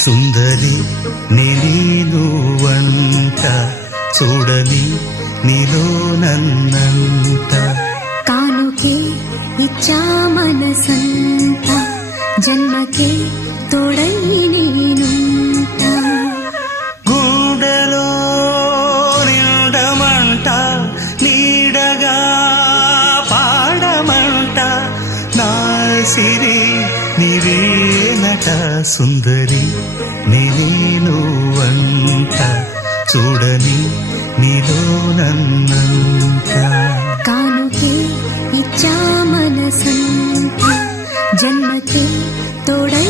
సుందరి నీనువంట చూడని నీలో నన్నంట కానుకే ఇచ్చా మనసంత జన్మకే తోడై నేనుంట గుండెలో నిండమంట నీడగా పాడమంట నా సిరి నీవేనట సుందరి నేనువంట చూడని నీలో నన్నంట కానుకే ఇచ్చా మనసంత జన్మకే తోడై